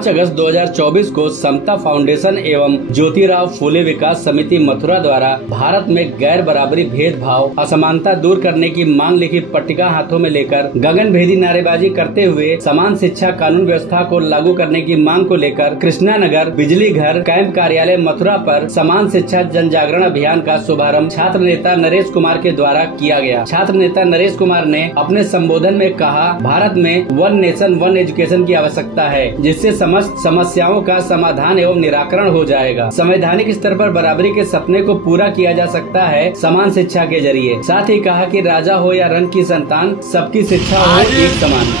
5 अगस्त 2024 को समता फाउंडेशन एवं ज्योतिराव फूले विकास समिति मथुरा द्वारा भारत में गैर बराबरी, भेदभाव, असमानता दूर करने की मांग लिखी पट्टिका हाथों में लेकर गगनभेदी नारेबाजी करते हुए समान शिक्षा कानून व्यवस्था को लागू करने की मांग को लेकर कृष्णा नगर बिजली घर कैंप कार्यालय मथुरा पर समान शिक्षा जन जागरण अभियान का शुभारंभ छात्र नेता नरेश कुमार के द्वारा किया गया। छात्र नेता नरेश कुमार ने अपने संबोधन में कहा, भारत में वन नेशन वन एजुकेशन की आवश्यकता है, जिससे समस्त समस्याओं का समाधान एवं निराकरण हो जाएगा। संवैधानिक स्तर पर बराबरी के सपने को पूरा किया जा सकता है समान शिक्षा के जरिए। साथ ही कहा कि राजा हो या रंग की संतान, सबकी शिक्षा हो एक समान।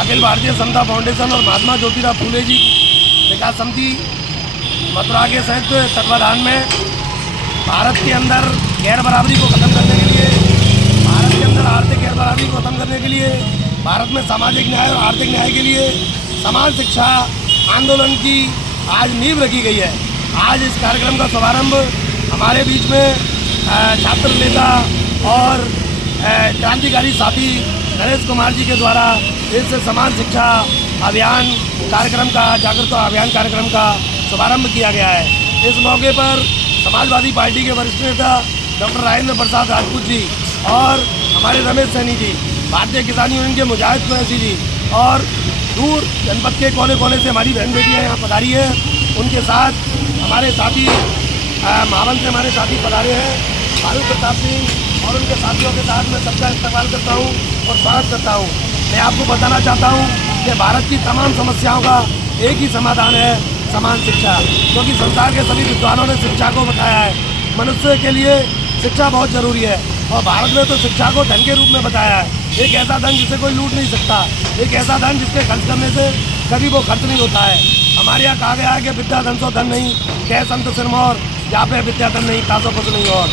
अखिल भारतीय समता फाउंडेशन और महात्मा ज्योतिराव फूले जी विकास समिति मथुरा के संयुक्त तत्वाधान में भारत के अंदर गैर बराबरी को खत्म करने के लिए, भारत के अंदर आर्थिक गैर बराबरी को खत्म करने के लिए, भारत में सामाजिक न्याय और आर्थिक न्याय के लिए समान शिक्षा आंदोलन की आज नींव रखी गई है। आज इस कार्यक्रम का शुभारंभ हमारे बीच में छात्र नेता और क्रांतिकारी साथी नरेश कुमार जी के द्वारा इस समान शिक्षा अभियान कार्यक्रम का जागरूकता अभियान कार्यक्रम का शुभारंभ किया गया है। इस मौके पर समाजवादी पार्टी के वरिष्ठ नेता डॉक्टर राजेंद्र प्रसाद राजपूत जी और हमारे रमेश सैनी जी, भारतीय किसान यूनियन के मुजाहिद कुरैशी जी और दूर जनपद के कोने कोने से हमारी बहन बेटियाँ यहाँ पधारी हैं। उनके साथ हमारे साथी महावन से हमारे साथी पधारे हैं, फारूक प्रताप सिंह और उनके साथियों के साथ मैं सबका इस्तेमाल करता हूँ और स्वागत करता हूँ। मैं आपको बताना चाहता हूँ कि भारत की तमाम समस्याओं का एक ही समाधान है, समान शिक्षा। क्योंकि संसार के सभी विद्वानों ने शिक्षा को बताया है, मनुष्य के लिए शिक्षा बहुत ज़रूरी है। और भारत में तो शिक्षा को धन के रूप में बताया है, एक ऐसा धन जिसे कोई लूट नहीं सकता, एक ऐसा धन जिसके खर्च करने से कभी वो खर्च नहीं होता है। हमारे यहाँ कहा गया है कि विद्या धन सो धन नहीं, कह संत सिरमौर, जहाँ पे विद्या धन नहीं तासो पशु नहीं। और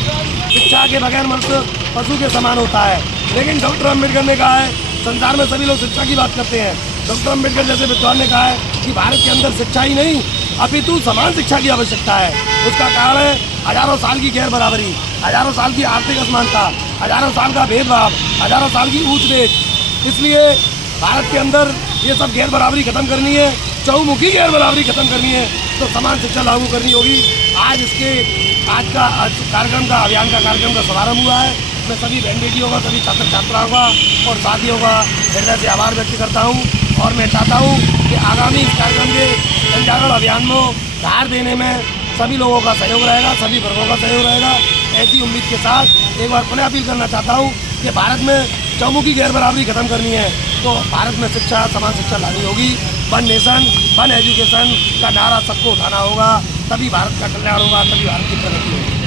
शिक्षा के बगैर मनुष्य पशु के समान होता है। लेकिन डॉक्टर अम्बेडकर ने कहा है, संसार में सभी लोग शिक्षा की बात करते हैं, डॉक्टर अम्बेडकर जैसे विद्वान ने कहा है कि भारत के अंदर शिक्षा ही नहीं अपितु समान शिक्षा की आवश्यकता है। उसका कारण है हजारों साल की गैर बराबरी, हजारों साल की आर्थिक असमानता, हजारों साल का भेदभाव, हजारों साल की ऊंच नीच। इसलिए भारत के अंदर ये सब गैर बराबरी खत्म करनी है, चहुमुखी गैर बराबरी खत्म करनी है, तो समान शिक्षा लागू करनी होगी। आज का कार्यक्रम का अभियान का कार्यक्रम का शुभारंभ हुआ है। मैं सभी बहन बेटियों का, सभी छात्र छात्राओं का और साथियों का हृदय से आभार व्यक्त करता हूँ। और मैं चाहता हूँ कि आगामी इस कार्यक्रम के जन जागरण अभियान में धार देने में सभी लोगों का सहयोग रहेगा, सभी वर्गों का सहयोग रहेगा। ऐसी उम्मीद के साथ एक बार पुनः अपील करना चाहता हूँ कि भारत में चहुमुखी गैर बराबरी खत्म करनी है, तो भारत में शिक्षा समान शिक्षा लानी होगी। वन नेशन वन एजुकेशन का नारा सबको उठाना होगा, तभी भारत का कल्याण होगा, तभी भारत की प्रगति होगी।